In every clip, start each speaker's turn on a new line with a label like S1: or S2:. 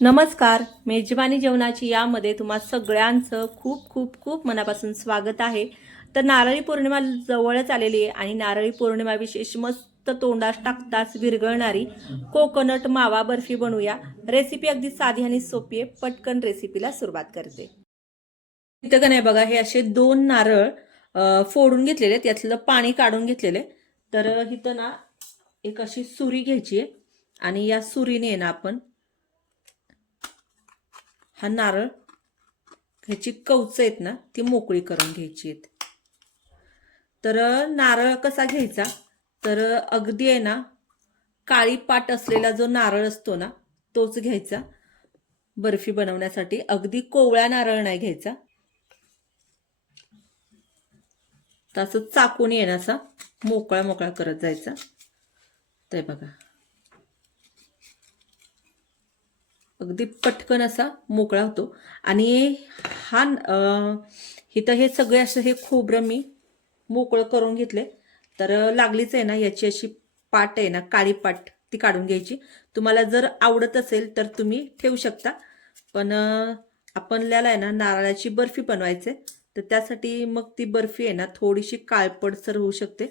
S1: नमस्कार मेजवानी जेवणाची यामध्ये तुम्हा सगळ्यांचं खूप खूप खूप मनापासून स्वागत आहे. तर नारळी पौर्णिमा जवळच आलेली आहे आणि नारळी पौर्णिमा विशेष मस्त तोंडास टाकताच विरघळणारी कोकोनट मावा बर्फी बनवूया. रेसिपी अगदी साधी आणि सोपी आहे पटकन रेसिपीला सुरुवात करते. इथं का नाही बघा हे असे दोन नारळ फोडून घेतलेले आहेत. यातलं पाणी काढून घेतलेले तर इथं ना एक अशी सुरी घ्यायची आहे आणि या सुरीने ना आपण हा नारळ ह्याची कवच आहेत ना ती मोकळी करून घ्यायची आहेत. तर नारळ कसा घ्यायचा? तर अगदी आहे ना काळी पाट असलेला जो नारळ असतो ना तोच घ्यायचा. बर्फी बनवण्यासाठी अगदी कोवळ्या नारळ नाही घ्यायचा. तसं चाकून येण्याचा असा मोकळा मोकळा करत जायचा. ते बघा. अगदी पटकन असा मोकळा होतो. आणि हा इथं हे सगळे असं हे खोबरं मी मोकळं करून घेतले. तर लागलीच आहे ना याची अशी पाट आहे ना काळी पाट ती काढून घ्यायची. तुम्हाला जर आवडत असेल तर तुम्ही ठेवू शकता. पण आपल्याला आहे ना नारळाची बर्फी बनवायची आहे. तर त्यासाठी मग ती बर्फी आहे ना थोडीशी काळपडसर होऊ शकते.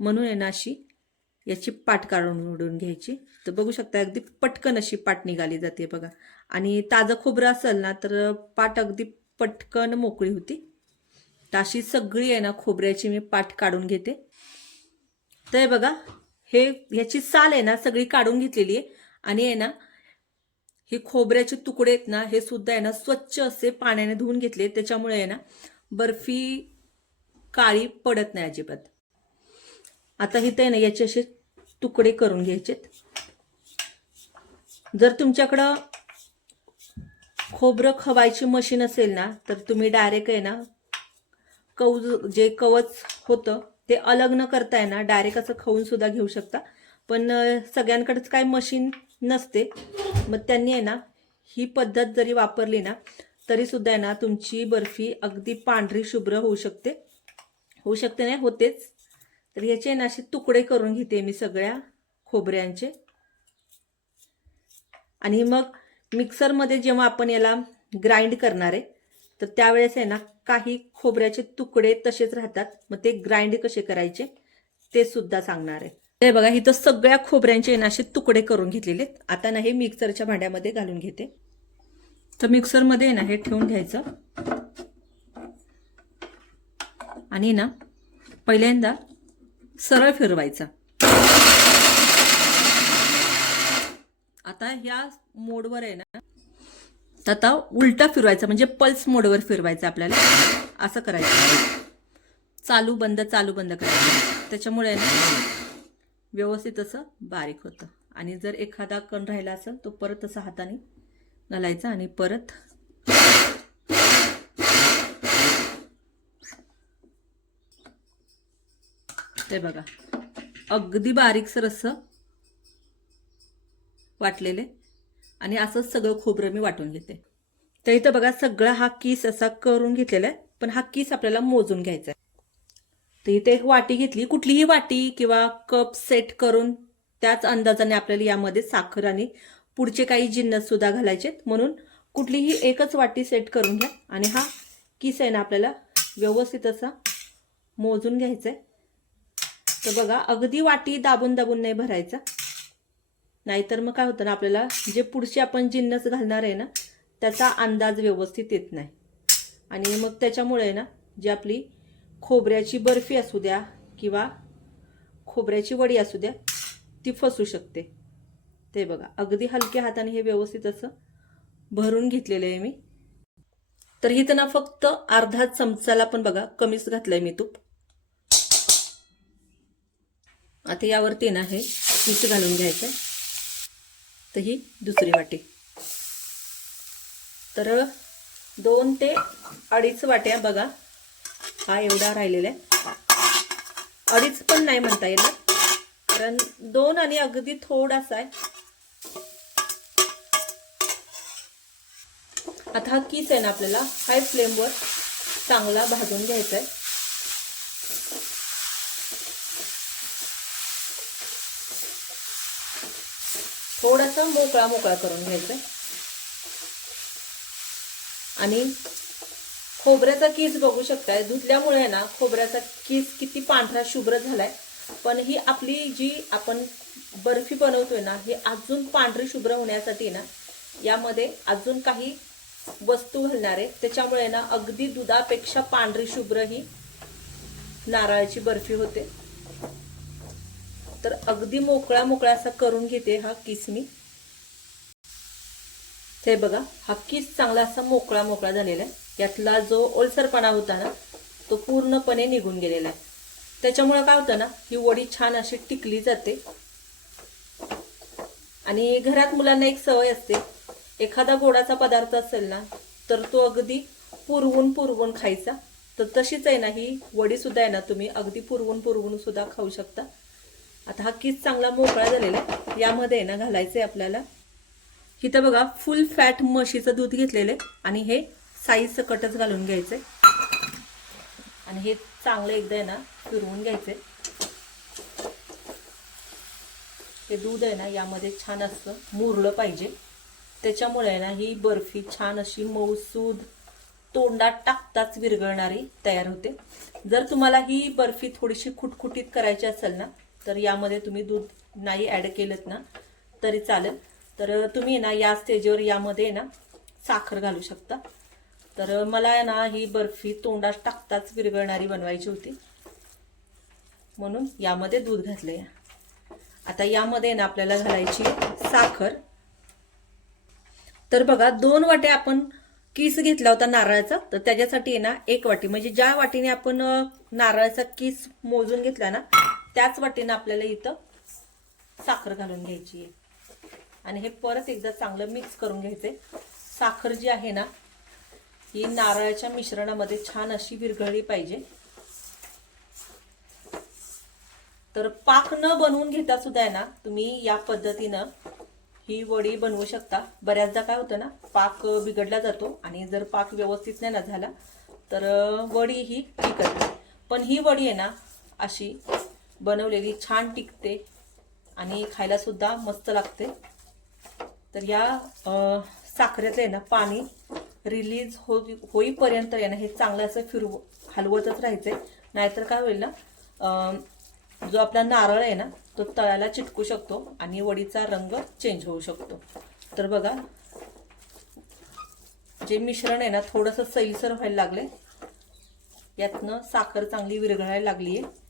S1: म्हणून आहे ना अशी याची पाट काढून उडून घ्यायची. तर बघू शकता अगदी पटकन अशी पाट निघाली जाते बघा. आणि ताजं खोबरं असेल ना तर पाट अगदी पटकन मोकळी होती. तर अशी सगळी आहे ना खोबऱ्याची मी पाट काढून घेते. तर बघा हे ह्याची साल आहे ना सगळी काढून घेतलेली आहे. आणि आहे ना हे खोबऱ्याचे तुकडे आहेत ना हे सुद्धा आहे ना स्वच्छ असे पाण्याने धुवून घेतले. त्याच्यामुळे आहे ना बर्फी काळी पडत नाही अजिबात. आता इथे आहे ना याचे असे तुकडे करून घ्यायचेत. जर तुमच्याकडं खोबरं खवायची मशीन असेल ना तर तुम्ही डायरेक्ट आहे ना कव जे कवच होतं ते अलग न करताय ना डायरेक्ट असं खाऊन सुद्धा घेऊ शकता. पण सगळ्यांकडेच काय मशीन नसते मग त्यांनी आहे ना ही पद्धत जरी वापरली ना तरी सुद्धा आहे ना तुमची बर्फी अगदी पांढरी शुभ्र होऊ शकते. होऊ शकते नाही होतेच. तर याचे आहे ना असे तुकडे करून घेते मी सगळ्या खोबऱ्यांचे. आणि मग मिक्सरमध्ये जेव्हा आपण याला ग्राइंड करणार आहे तर त्यावेळेस आहे ना काही खोबऱ्याचे तुकडे तसेच राहतात. मग ते ग्राइंड कसे करायचे ते सुद्धा सांगणार आहे. ते बघा इथं सगळ्या खोबऱ्यांचे ना असे तुकडे करून घेतलेले आहेत. आता ना हे मिक्सरच्या भांड्यामध्ये घालून घेते. तर मिक्सरमध्ये आहे ना हे ठेवून घ्यायचं. आणि ना पहिल्यांदा सरळ फिरवायचा. आता ह्या मोडवर आहे ना तर आता उलटा फिरवायचा म्हणजे पल्स मोडवर फिरवायचा आपल्याला. असं करायचं. चालू बंद चालू बंद करायचं. त्याच्यामुळे आहे ना व्यवस्थित असं बारीक होतं. आणि जर एखादा कण राहिला असेल तो परत असं हाताने घालायचा आणि परत ते बघा. अगदी बारीकसर असं वाटलेले. आणि असंच सगळं खोबरं मी वाटून घेते. तर इथं बघा सगळा हा किस असा करून घेतलेला आहे पण हा किस आपल्याला मोजून घ्यायचा आहे. तर इथे एक वाटी घेतली. कुठलीही वाटी किंवा कप सेट करून त्याच अंदाजाने आपल्याला यामध्ये साखर आणि पुढचे काही जिन्नस सुद्धा घालायचे म्हणून कुठलीही एकच वाटी सेट करून घ्या. आणि हा किस आहे ना आपल्याला व्यवस्थित असा मोजून घ्यायचा आहे. तर बघा अगदी वाटी दाबून दाबून नाही भरायचा. नाहीतर मग काय होतं ना आपल्याला जे पुढचे आपण जिन्नस घालणार आहे ना त्याचा अंदाज व्यवस्थित येत नाही. आणि मग त्याच्यामुळे आहे ना जी आपली खोबऱ्याची बर्फी असू द्या किंवा खोबऱ्याची वडी असू द्या ती फसू शकते. ते बघा अगदी हलक्या हाताने हे व्यवस्थित असं भरून घेतलेलं आहे मी. तर ही ना फक्त अर्धा चमचाला पण बघा कमीच घातलं आहे मी तूप. आता यावरती ना हे पीठ घालून घ्यायचं तर ही दुसरी वाटी. तर दोन ते अडीच वाट्या बघा हा एवढा राहिलेला आहे. अडीच पण नाही म्हणता येणार कारण दोन आणि अगदी थोडासा आहे. आता हा कीच आहे ना आपल्याला हाय फ्लेमवर चांगला भाजून घ्यायचा आहे. थोडासा मोकळा मोकळा करून घ्यायचा. आणि खोबऱ्याचा किस बघू शकताय. धुतल्यामुळे ना खोबऱ्याचा किस किती पांढरा शुभ्र झालाय. पण ही आपली जी आपण बर्फी बनवतोय ना ही अजून पांढरी शुभ्र होण्यासाठी ना यामध्ये अजून काही वस्तू घालणार आहे. त्याच्यामुळे ना अगदी दुधापेक्षा पांढरी शुभ्र ही नारळाची बर्फी होते. तर अगदी मोकळा मोकळा असा करून घेते हा किस मी. ते बघा हा किस चांगला असा मोकळा मोकळा झालेला आहे. यातला जो ओलसरपणा होता ना तो पूर्णपणे निघून गेलेला आहे. त्याच्यामुळे काय होतं ना ही वडी छान अशी टिकली जाते. आणि घरात मुलांना एक सवय असते एखादा गोडाचा पदार्थ असेल ना तर तो अगदी पुरवून पुरवून खायचा. तर तशीच आहे ना ही वडी सुद्धा आहे ना तुम्ही अगदी पुरवून पुरवून सुद्धा खाऊ शकता. आता हा किस चांगला मोकळा झालेला आहे. यामध्ये आहे ना आहे आपल्याला. इथं बघा फुल फॅट म्हशीचं दूध घेतलेलं आहे. आणि हे साईज सकटच घालून घ्यायचंय आणि हे चांगलं एकदा आहे ना फिरवून घ्यायचंय हे दूध आहे ना यामध्ये छान असं मुरलं पाहिजे. त्याच्यामुळे आहे ना ही बर्फी छान अशी मऊसूद तोंडात टाकताच विरघळणारी तयार होते. जर तुम्हाला ही बर्फी थोडीशी खुटखुटीत करायची असेल ना तर यामध्ये तुम्ही दूध नाही ॲड केलं ना तरी चालेल. तर तुम्ही ना या स्टेजवर यामध्ये ना साखर घालू शकता. तर मला आहे ना ही बर्फी तोंडात टाकताच विरघळणारी बनवायची होती. म्हणून यामध्ये दूध घातलं या आता यामध्ये ना आपल्याला घालायची साखर. तर बघा दोन वाटे आपण किस घेतला होता नारळाचा तर त्याच्यासाठी आहे ना एक वाटी म्हणजे ज्या वाटीने आपण नारळाचा किस मोजून घेतला ना त्याच वाटीने आपल्याला इथं साखर घालून घ्यायची आहे. आणि हे परत एकदा चांगलं मिक्स करून घ्यायचंय. साखर जी आहे ना ही नारळाच्या मिश्रणामध्ये छान अशी विरघळली पाहिजे. तर पाक न बनवून घेता सुद्धा आहे ना तुम्ही या पद्धतीनं ही वडी बनवू शकता. बऱ्याचदा काय होतं ना पाक बिघडला जातो आणि जर पाक व्यवस्थित नाही ना झाला तर वडी ही ठीक आहे पण ही वडी आहे ना अशी बनवलेली छान टिकते आणि खायलासुद्धा मस्त लागते. तर या साखरेचं आहे ना पाणी रिलीज हो होईपर्यंत आहे ना हे चांगलं असं फिरव हलवतच राहायचं आहे नाहीतर काय होईल ना जो आपला नारळ आहे ना तो तळ्याला चिटकू शकतो आणि वडीचा रंग चेंज होऊ शकतो. तर बघा जे मिश्रण आहे ना थोडंसं सैलसर व्हायला लागले यातनं साखर चांगली विरघळायला लागली आहे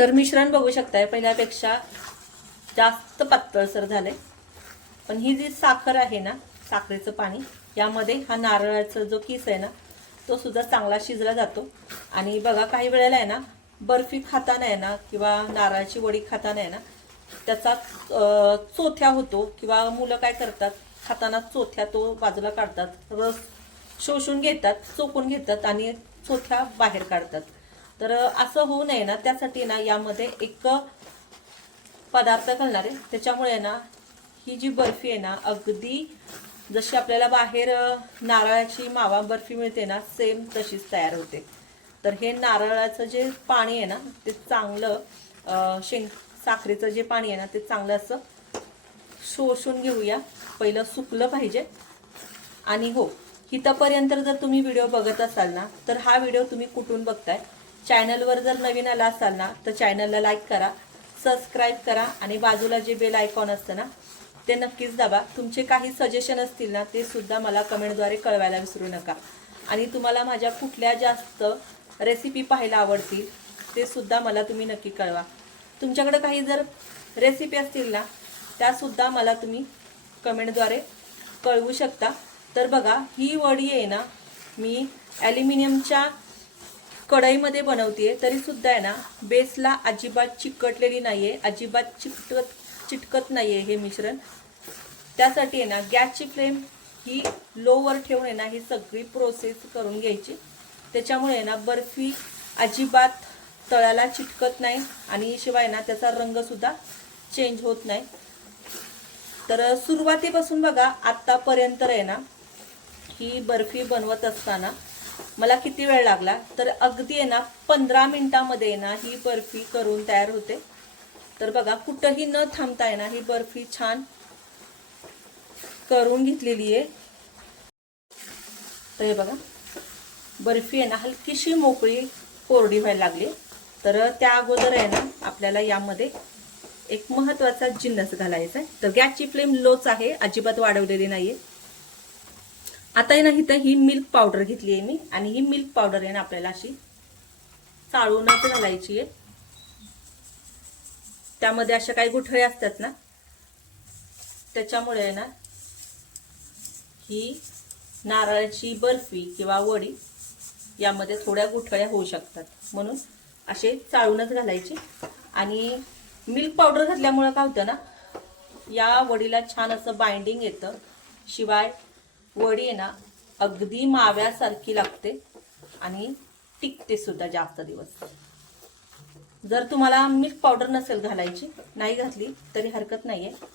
S1: तर मिश्रण बघू शकताय पहिल्यापेक्षा जास्त पातळसर झालंय. पण ही जी साखर आहे ना साखरेचं पाणी यामध्ये हा नारळाचा जो किस आहे ना तो सुद्धा चांगला शिजला जातो. आणि बघा काही वेळेला आहे ना बर्फी खाताना आहे ना किंवा नारळाची वडी खाताना आहे ना त्याचा चोथ्या होतो किंवा मुलं काय करतात खाताना चोथ्या तो बाजूला काढतात रस शोषून घेतात चोकून घेतात आणि चोथ्या बाहेर काढतात. तर असं होऊ नये ना त्यासाठी ना यामध्ये एक पदार्थ घालणार आहे. त्याच्यामुळे ना ही जी बर्फी आहे ना अगदी जशी आपल्याला बाहेर नारळाची मावा बर्फी मिळते ना सेम तशीच तयार होते. तर हे नारळाचं जे पाणी आहे ना ते चांगलं शेंग साखरेचं जे पाणी आहे ना ते चांगलं असं शोषून घेऊया. पहिलं सुकलं पाहिजे. आणि हो इथंपर्यंत जर तुम्ही व्हिडिओ बघत असाल ना तर हा व्हिडिओ तुम्ही कुठून बघताय? चॅनलवर जर नवीन आला असाल ना तर चॅनलला लाईक करा सबस्क्राईब करा आणि बाजूला जे बेल आयकॉन असतं ना ते नक्कीच दाबा. तुमचे काही सजेशन असतील ना ते सुद्धा मला कमेंटद्वारे कळवायला विसरू नका. आणि तुम्हाला माझ्या कुठल्या जास्त रेसिपी पाहायला आवडतील ते सुद्धा मला तुम्ही नक्की कळवा. तुमच्याकडे काही जर रेसिपी असतील ना त्यासुद्धा मला तुम्ही कमेंटद्वारे कळवू शकता. तर बघा ही वडी आहे ना मी ॲल्युमिनियमच्या कढईमध्ये बनवते तरी सुद्धा आहे ना बेसला अजिबात चिकटलेली नाही आहे अजिबात चिकटत चिटकत नाही आहे हे मिश्रण. त्यासाठी आहे ना गॅसची फ्लेम ही लोवर ठेवून आहे ना ही सगळी प्रोसेस करून घ्यायची. त्याच्यामुळे आहे ना बर्फी अजिबात तळाला चिटकत नाही आणि शिवाय ना त्याचा रंगसुद्धा चेंज होत नाही. तर सुरुवातीपासून बघा आत्तापर्यंत आहे ना ही बर्फी बनवत असताना मला किती वेळ लागला? तर अगदी आहे ना पंधरा मिनिटामध्ये आहे ना ही बर्फी करून तयार होते. तर बघा कुठंही न थांबता आहे ना ही बर्फी छान करून घेतलेली आहे. तर हे बघा बर्फी आहे ना हलकीशी मोकळी कोरडी व्हायला लागली तर त्या अगोदर आहे ना आपल्याला यामध्ये एक महत्त्वाचा जिन्नस घालायचा आहे. तर गॅसची फ्लेम लोच आहे अजिबात वाढवलेली नाही आहे आता आहे ना इथं ही मिल्क पावडर घेतली आहे मी. आणि ही मिल्क पावडर आहे ना आपल्याला अशी चाळूनच घालायची आहे. त्यामध्ये अशा काही गुठळे असतात ना त्याच्यामुळे आहे ना ही नारळाची बर्फी किंवा वडी यामध्ये थोड्या गुठळ्या होऊ शकतात. म्हणून असे चाळूनच घालायचे. आणि मिल्क पावडर घातल्यामुळं काय होतं ना या वडीला छान असं बाइंडिंग येतं. शिवाय वडी आहे ना अगदी माव्यासारखी लागते आणि टिकते सुद्धा जास्त दिवस. जर तुम्हाला मिल्क पावडर नसेल घालायची नाही घातली तरी हरकत नाही आहे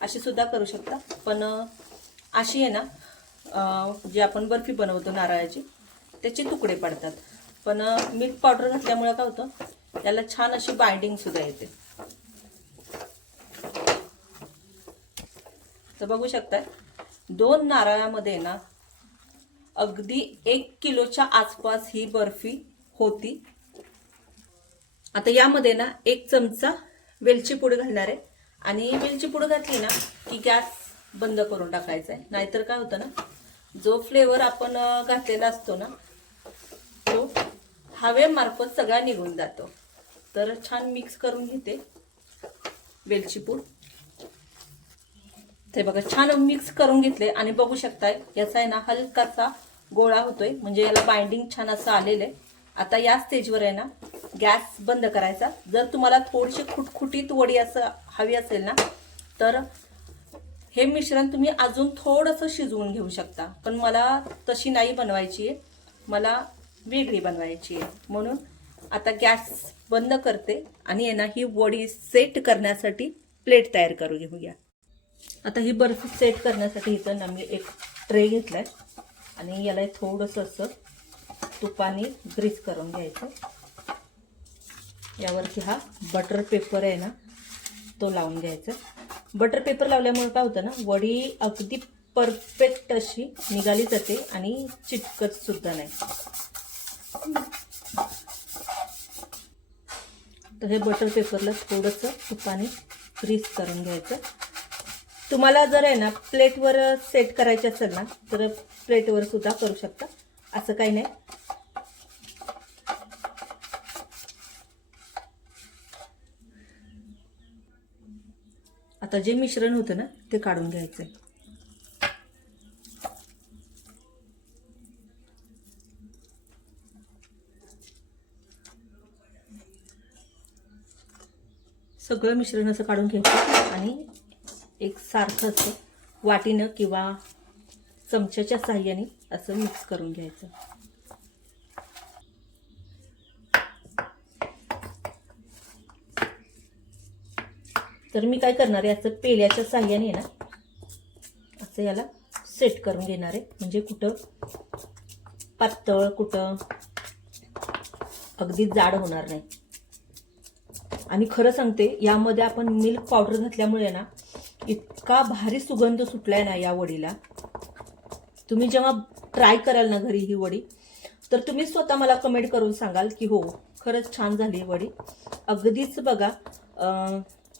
S1: अशी सुद्धा करू शकता. पण अशी आहे ना जी आपण बर्फी बनवतो नारळाची त्याचे तुकडे पडतात. पण मिल्क पावडर घातल्यामुळे काय होतं त्याला छान अशी बाइंडिंग सुद्धा येते. तर बघू शकता दोन नारळामध्ये ना अगदी एक किलोच्या आसपास ही बर्फी होती. आता यामध्ये ना एक चमचा वेलची पूड घालणार आहे. आणि वेलची पूड घातली ना की गॅस बंद करून टाकायचा आहे नाहीतर काय होतं ना जो फ्लेवर आपण घातलेला असतो ना तो हवेमार्फत सगळा निघून जातो. तर छान मिक्स करून घेते वेलची पूड. ते बघा छान मिक्स करून घेतले आणि बघू शकताय याचा आहे ना हलकासा गोळा होतोय. म्हणजे याला बाइंडिंग छान असं आलेलं आहे आता या स्टेजवर आहे ना गॅस बंद करायचा. जर तुम्हाला थोडीशी खुटखुटीत वडी असं हवी असेल ना तर हे मिश्रण तुम्ही अजून थोडंसं शिजवून घेऊ शकता. पण मला तशी नाही बनवायची आहे. मला वेगळी बनवायची आहे. म्हणून आता गॅस बंद करते आणि आहे ना ही वडी सेट करण्यासाठी प्लेट तयार करू घेऊया. आता ही बर्फी सेट करण्यासाठी इथं ना मी एक ट्रे घेतलाय. आणि याला थोडंसं असं तुपाने ग्रीस करून घ्यायचं. यावरती हा बटर पेपर आहे ना तो लावून घ्यायचा. बटर पेपर लावल्यामुळे काय होतं ना वडी अगदी परफेक्ट अशी निघाली जाते आणि चिटकत सुद्धा नाही. तर हे बटर पेपरला थोडंसं तुपाने ग्रीस करून घ्यायचं. तुम्हाला जर आहे ना प्लेटवर सेट करायचे असेल ना तर प्लेटवर सुद्धा करू शकता. असं काही नाही. आता जे मिश्रण होतं ना ते काढून घ्यायचंय. सगळं मिश्रण असं काढून घ्यायचं आणि एक सारखं वाटीनं किंवा चमच्याच्या साह्याने असं मिक्स करून घ्यायचं. तर मी काय करणार आहे असं पेल्याच्या साह्याने ना असं याला सेट करून घेणार आहे. म्हणजे कुठं पातळ कुठं अगदी जाड होणार नाही. आणि खरं सांगते यामध्ये आपण मिल्क पावडर घातल्यामुळे ना इतका भारी सुगंध सुटलाय ना या वडीला. तुम्ही जेव्हा ट्राय कराल ना घरी ही वडी तर तुम्ही स्वतः मला कमेंट करून सांगाल की हो खरंच छान झाली ही वडी. अगदीच बघा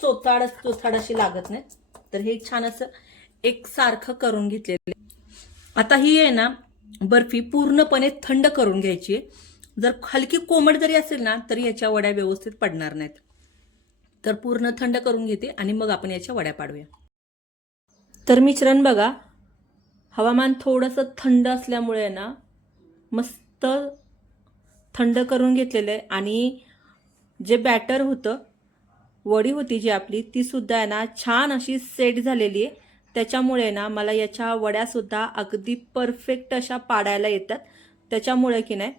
S1: चोथाड चोथाड अशी लागत नाही. तर हे छान असं एक सारखं करून घेतलेलं आहे. आता ही आहे ना बर्फी पूर्णपणे थंड करून घ्यायची आहे. जर हलकी कोमट जरी असेल ना तरी याच्या वड्या व्यवस्थित पडणार नाहीत. तर पूर्ण थंड करून घेते आणि मग आपण याच्या वड्या पाडूया. तर मिश्रण बघा हवामान थोडंसं थंड असल्यामुळे ना मस्त थंड करून घेतलेलं आहे आणि जे बॅटर होतं वडी होती जी आपली तीसुद्धा आहे ना छान अशी सेट झालेली आहे. त्याच्यामुळे ना मला याच्या वड्यासुद्धा अगदी परफेक्ट अशा पाडायला येतात. त्याच्यामुळे की नाही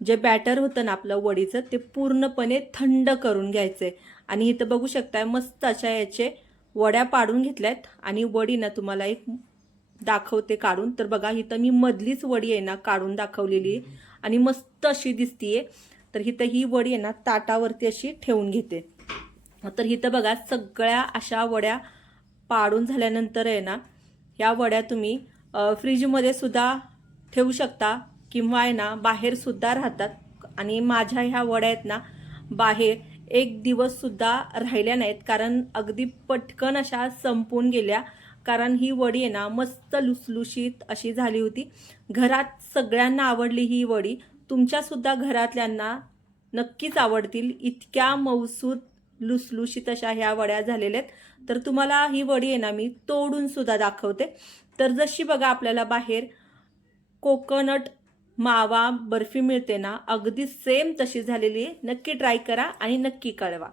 S1: जे बॅटर होतं ना आपलं वडीचं ते पूर्णपणे थंड करून घ्यायचं आहे आणि इथं बघू शकताय मस्त अशा याचे वड्या पाडून घेतल्यात. आणि वडी ना तुम्हाला एक दाखवते काढून. तर बघा इथं मी मधलीच वडी आहे ना काढून दाखवलेली. आहे आणि मस्त अशी दिसतीये. तर इथं ही वडी आहे ना ताटावरती अशी ठेवून घेते. तर इथं बघा सगळ्या अशा वड्या पाडून झाल्यानंतर आहे ना या वड्या तुम्ही फ्रीजमध्ये सुद्धा ठेवू शकता. किंवा आहे ना बाहेरसुद्धा राहतात. आणि माझ्या ह्या वड्या आहेत ना बाहेर एक दिवससुद्धा राहिल्या नाहीत. कारण अगदी पटकन अशा संपून गेल्या. कारण ही वडी आहे ना मस्त लुसलुशीत अशी झाली होती. घरात सगळ्यांना आवडली ही वडी. तुमच्यासुद्धा घरातल्यांना नक्कीच आवडतील. इतक्या मौसूद लुसलुशीत अशा ह्या वड्या झालेल्या आहेत. तर तुम्हाला ही वडी आहे ना मी तोडून सुद्धा दाखवते. तर जशी बघा आपल्याला बाहेर कोकोनट मावा बर्फी मिळते ना अगदी सेम तशी झालेली नक्की ट्राय करा आणि नक्की कळवा.